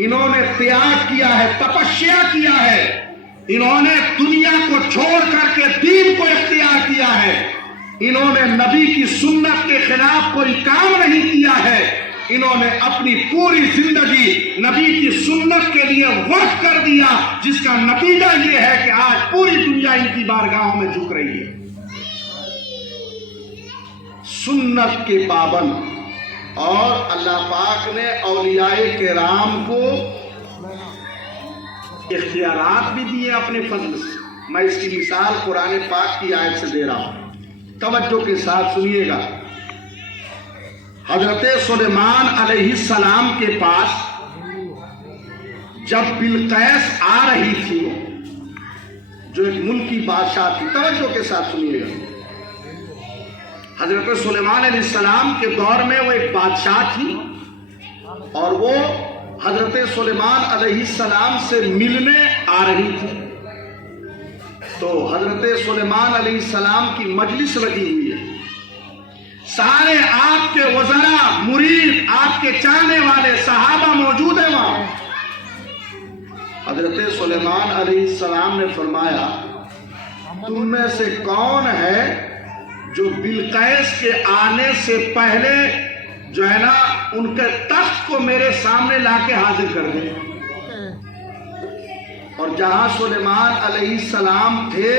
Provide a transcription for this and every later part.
انہوں نے त्याग किया है, तपस्या किया है, इन्होंने दुनिया को छोड़ करके दीन को इख्तियार किया है, इन्होंने नबी की सुन्नत के खिलाफ कोई काम नहीं किया है, इन्होंने अपनी पूरी जिंदगी नबी की सुन्नत के लिए वक्फ कर दिया, जिसका नतीजा ये है कि आज पूरी दुनिया इनकी बारगाहों में झुक रही है। सुन्नत के पाबंद। और अल्लाह पाक ने औलियाए किराम को इख्तियारात भी दिए अपने फजल से। मैं इसकी मिसाल कुरान पाक की आयत से दे रहा हूं, तवज्जो के साथ सुनिएगा। हजरत सुलेमान अलैहिस्सलाम के पास जब बिलकैस आ रही थी, जो एक मुल्की बादशाह थी, तवज्जो के साथ सुनिएगा। हजरत सुलेमान अलैहिस्सलाम के दौर में वो एक बादशाह थी और वो हजरत सुलेमान अलैहिस्सलाम से मिलने आ रही थी। तो हजरत सुलेमान अलैहिस्सलाम की मजलिस लगी हुई है, सारे आपके वज़रा, मुरीद, आपके चाहने वाले सहाबा मौजूद है वहां। हजरत सुलेमान अलैहिस्सलाम ने फरमाया, तुम में से कौन है जो बिलकैस के आने से पहले जो है ना उनके तख्त को मेरे सामने लाके हाजिर कर दे। और जहां सुलेमान अलैहिस्सलाम थे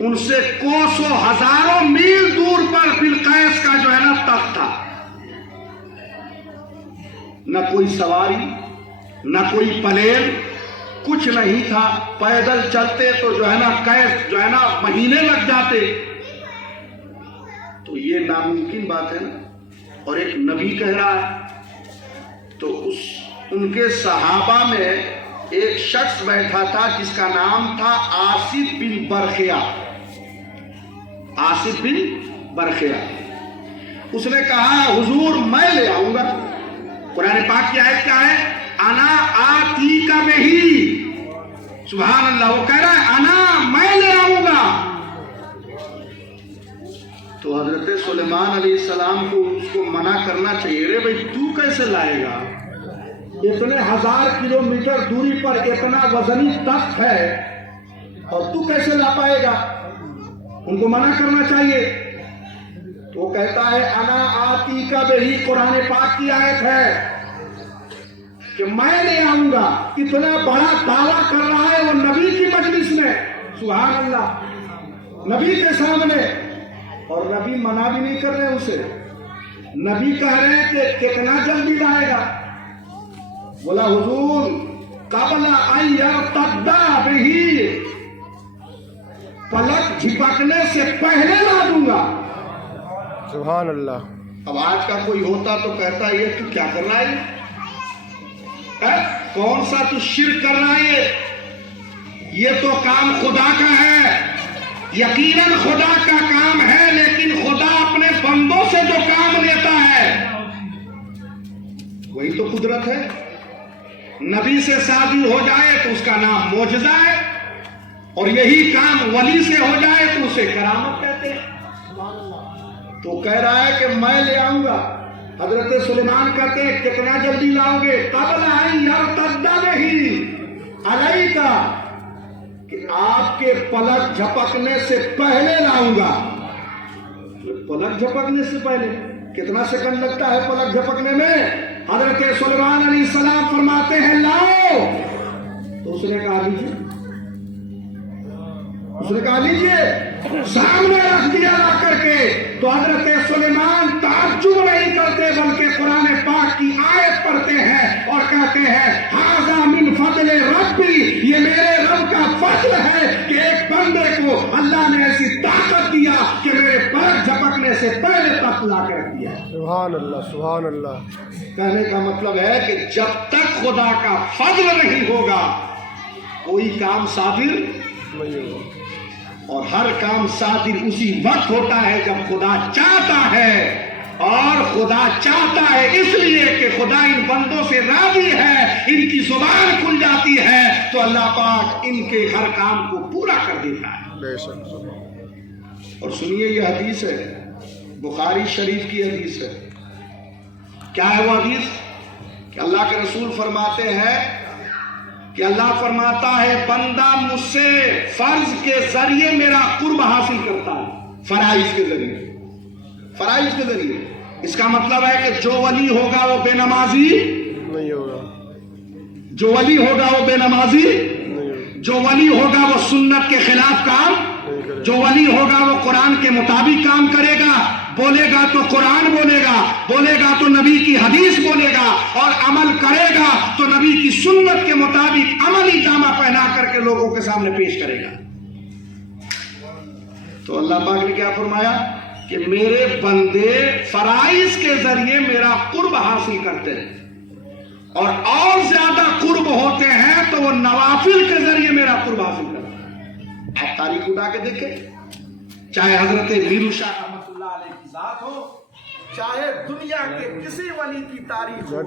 उनसे कोसों हजारों मील दूर पर बिलकैस का जो है ना तख्त था। न कोई सवारी, न कोई प्लेन, कुछ नहीं था। पैदल चलते तो जो है ना कैस जो है ना महीने लग जाते। तो ये नामुमकिन बात है ना, और एक नबी कह रहा है। तो उनके सहाबा में एक शख्स बैठा था जिसका नाम था आसिफ बिन बरखिया। आसिफ बिन बरखिया। उसने कहा, हुजूर मैं ले आऊंगा। कुरान पाक की आयत क्या है? अना आती का में ही। सुभान अल्लाह। वो कह रहा है अना, मैं ले आऊंगा। तो हजरत सुलेमान अलैहिस्सलाम को उसको मना करना चाहिए। रे भाई, तू कैसे लाएगा? इतने 1000 किलोमीटर दूरी पर इतना वजनी तख्त है और तू कैसे ला पाएगा? उनको मना करना चाहिए। तो कहता है अना आती का बेही, कुरान पाक की आयत है कि मैं ले आऊंगा। इतना बड़ा दावा कर रहा है वो नबी की मजलिस में। सुभान अल्लाह। नबी के सामने, और नबी मना भी नहीं कर रहे उसे। नबी कह रहे हैं कि कितना जल्दी लाएगा? बोला, हुजूर कबला अन यर्तद्दा बिही, पलक झपकने से पहले ला दूंगा। सुभान अल्लाह। अब आज का कोई होता तो कहता, ये तू क्या कर रहा है? कौन सा तू शिर्क कर रहा है? ये तो काम खुदा का है। यकीनन खुदा का काम है, लेकिन खुदा अपने बंदों से जो काम लेता है वही तो कुदरत है। नबी से शादी हो जाए तो उसका नाम मोजज़ा है, और यही काम वली से हो जाए तो उसे करामत कहते हैं। तो कह रहा है कि मैं ले आऊंगा। हजरत सुलेमान कहते हैं, कितना जल्दी लाओगे? कबला अन यर्तद्दा बिही अलैका, कि आपके पलक झपकने से पहले लाऊंगा। पलक झपकने से पहले कितना सेकंड लगता है पलक झपकने में? हजरत सुलेमान अलैहिस्सलाम फरमाते हैं, लाओ। तो उसने कहा लीजिए। उसने कहा लीजिए। सामने रख दिया ला करके। तो हजरत सुलेमान ताज्जुब नहीं करते, बल्कि कुरान पाक की आयत पढ़ते हैं और कहते हैं, हाज़ा मिन फज़्ल रब्बी, ये मेरे रब का फजल है कि एक बंदे को अल्लाह ने ऐसी ताकत दिया कि मेरे पलक झपकने से पहले तक ला कर दिया। सुभान अल्लाह, सुभान अल्लाह। कहने का मतलब है कि जब तक खुदा का फजल नहीं होगा कोई काम सादिर नहीं होगा। और हर काम सादिर उसी वक्त होता है जब खुदा चाहता है। और खुदा चाहता है इसलिए कि खुदा इन बंदों से राजी है, इनकी जुबान खुल जाती है तो अल्लाह पाक इनके हर काम को पूरा कर देता है। बेशक। और सुनिए, ये हदीस है, बुखारी शरीफ की हदीस है। क्या है वो हदीस? کہ اللہ کے رسول فرماتے ہیں کہ اللہ فرماتا ہے بندہ مجھ سے فرض کے ذریعے میرا قرب حاصل کرتا ہے، فرائض کے ذریعے، فرائض کے ذریعے۔ اس کا مطلب ہے کہ جو ولی ہوگا وہ بے نمازی نہیں ہوگا، جو ولی ہوگا وہ بے نمازی، نہیں ہوگا، جو ولی ہوگا وہ سنت کے خلاف کام، نہیں کرے، جو ولی ہوگا وہ قرآن کے مطابق کام کرے گا، بولے گا تو قرآن بولے گا، بولے گا تو نبی کی حدیث بولے گا، اور عمل کرے گا تو نبی کی سنت کے مطابق عملی جامہ پہنا کر کے لوگوں کے سامنے پیش کرے گا۔ تو اللہ پاک نے کیا فرمایا کہ میرے بندے فرائض کے ذریعے میرا قرب حاصل کرتے ہیں، اور زیادہ قرب ہوتے ہیں تو وہ نوافل کے ذریعے میرا قرب حاصل کرتے ہیں۔ آپ تاریخ اٹھا کے دیکھیں، چاہے حضرت میرو شاہ رحمۃ اللہ علیہ کی ذات ہو، چاہے دنیا کے کسی ولی کی تاریخ ہو،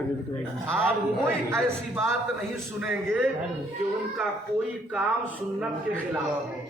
آپ کوئی ایسی بات نہیں سنیں گے کہ ان کا کوئی کام سنت کے خلاف ہو۔